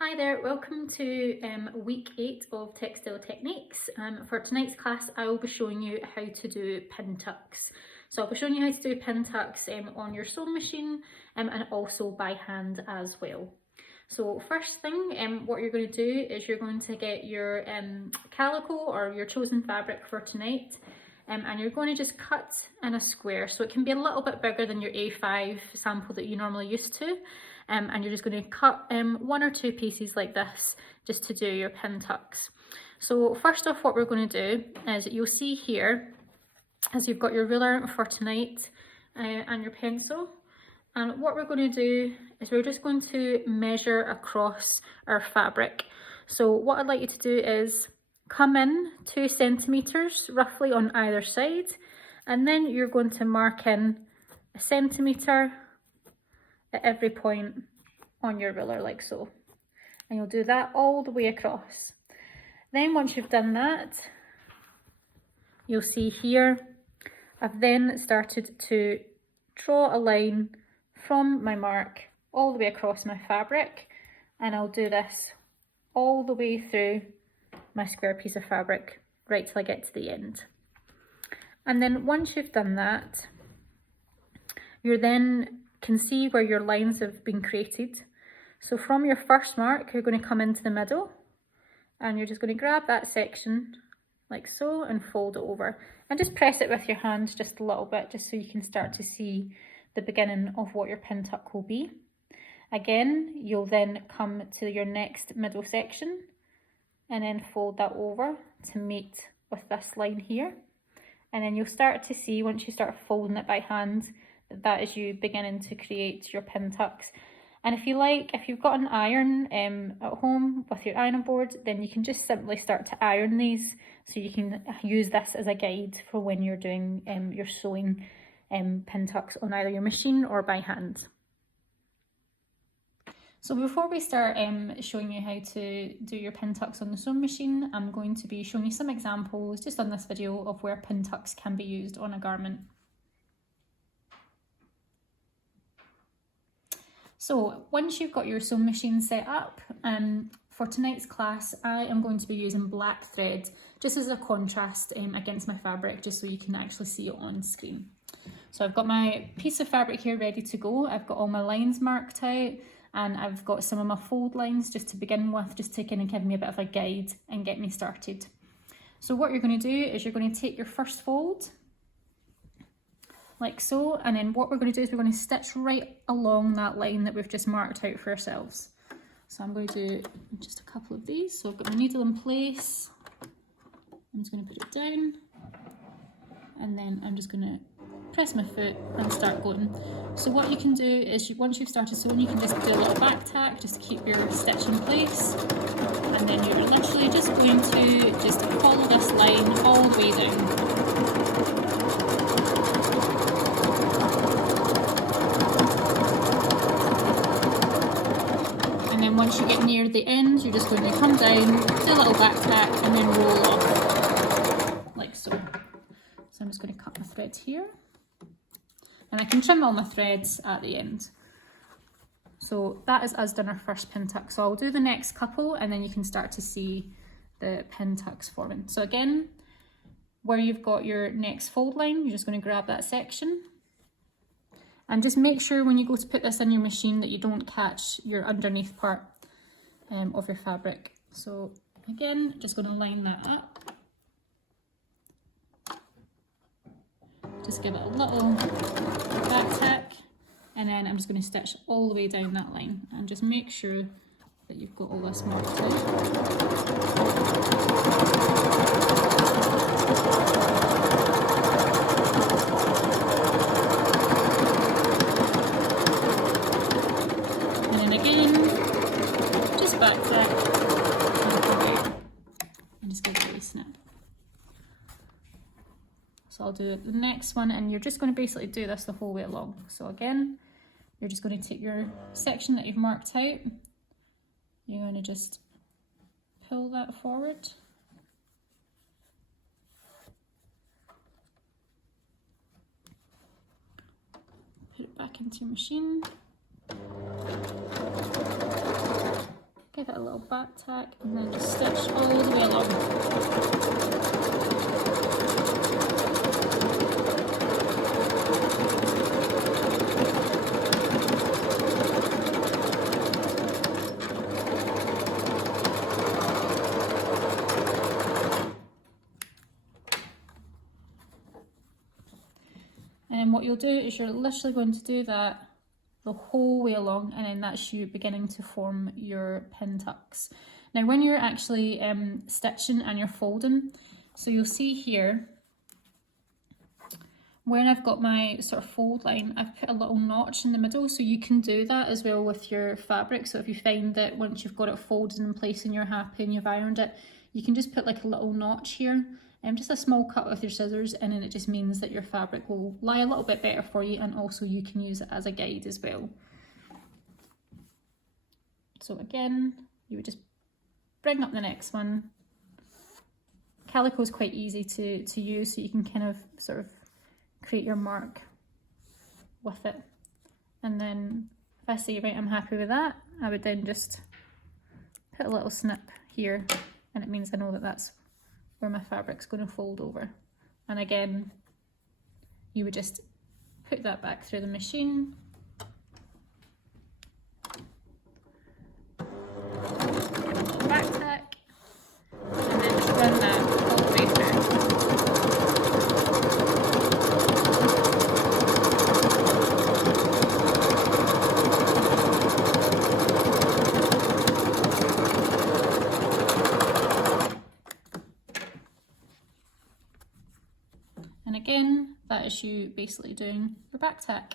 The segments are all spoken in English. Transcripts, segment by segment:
Hi there, welcome to week 8 of Textile Techniques. For tonight's class I will be showing you how to do pin tucks. So I'll be showing you how to do pin tucks on your sewing machine and also by hand as well. So first thing, what you're going to do is you're going to get your calico or your chosen fabric for tonight, and you're going to just cut in a square. So it can be a little bit bigger than your A5 sample that you normally used to. And you're just going to cut 1 or 2 pieces like this just to do your pin tucks. So first off, what we're going to do is you'll see here as you've got your ruler for tonight and your pencil, and what we're going to do is we're just going to measure across our fabric. So what I'd like you to do is come in 2 centimeters roughly on either side, and then you're going to mark in 1 centimeter at every point on your ruler like so, and you'll do that all the way across. Then once you've done that, you'll see here I've then started to draw a line from my mark all the way across my fabric, and I'll do this all the way through my square piece of fabric right till I get to the end. And then once you've done that, you're then can see where your lines have been created. So from your first mark, you're going to come into the middle, and you're just going to grab that section like so and fold it over, and just press it with your hand just a little bit, just so you can start to see the beginning of what your pin tuck will be. Again, you'll then come to your next middle section and then fold that over to meet with this line here, and then you'll start to see, once you start folding it by hand, that is you beginning to create your pin tucks. And if you like, if you've got an iron at home with your ironing board, then you can just simply start to iron these, so you can use this as a guide for when you're doing your sewing pin tucks on either your machine or by hand. So before we start showing you how to do your pin tucks on the sewing machine, I'm going to be showing you some examples just on this video of where pin tucks can be used on a garment. So once you've got your sewing machine set up, for tonight's class I am going to be using black thread just as a contrast against my fabric, just so you can actually see it on screen. So I've got my piece of fabric here ready to go. I've got all my lines marked out, and I've got some of my fold lines just to begin with, just to kind of give me a bit of a guide and get me started. So what you're going to do is you're going to take your first fold like so, and then what we're going to do is we're going to stitch right along that line that we've just marked out for ourselves. So I'm going to do just a couple of these. So I've got my needle in place, I'm just going to put it down, and then I'm just going to press my foot and start going. So what you can do is once you've started sewing, you can just do a little back tack just to keep your stitch in place, and then you're literally just going to just follow this line all the way down. Once you get near the end, you're just going to come down, do a little back tack, and then roll off like so. So I'm just going to cut my thread here, and I can trim all my threads at the end. So that is us done our first pin tuck. So I'll do the next couple, and then you can start to see the pin tucks forming. So again, where you've got your next fold line, you're just going to grab that section. And just make sure when you go to put this in your machine that you don't catch your underneath part of your fabric. So again, just going to line that up. Just give it a little back tack, and then I'm just going to stitch all the way down that line, and just make sure that you've got all this marked out. Back tack and just give it a wee snip. So I'll do the next one, and you're just going to basically do this the whole way along. So again, you're just going to take your section that you've marked out, you're going to just pull that forward, put it back into your machine, give put a little back tack and then just stitch all the way along. And what you'll do is you're literally going to do that the whole way along, and then that's you beginning to form your pin tucks. Now when you're actually stitching and you're folding, so you'll see here when I've got my sort of fold line, I've put a little notch in the middle, so you can do that as well with your fabric. So if you find that once you've got it folded in place and you're happy and you've ironed it, you can just put like a little notch here, and just a small cut with your scissors, and then it just means that your fabric will lie a little bit better for you, and also you can use it as a guide as well. So again, you would just bring up the next one. Calico is quite easy to use, so you can kind of sort of create your mark with it. And then if I say, right, I'm happy with that, I would then just put a little snip here, and it means I know that that's where my fabric's going to fold over. And again, you would just put that back through the machine. Back tack, and then just run that all the way through. And again, that is you basically doing your back tack.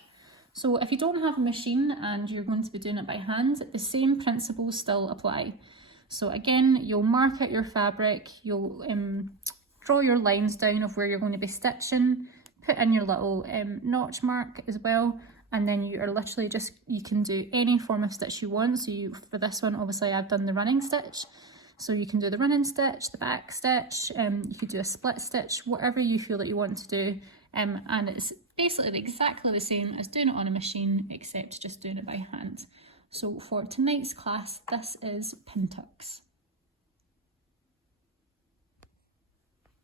So if you don't have a machine and you're going to be doing it by hand, the same principles still apply. So again, you'll mark out your fabric, you'll draw your lines down of where you're going to be stitching, put in your little notch mark as well, and then you are literally just, you can do any form of stitch you want. So for this one, obviously I've done the running stitch. So you can do the running stitch, the back stitch, you could do a split stitch, whatever you feel that you want to do. And it's basically exactly the same as doing it on a machine, except just doing it by hand. So for tonight's class, this is Pintucks.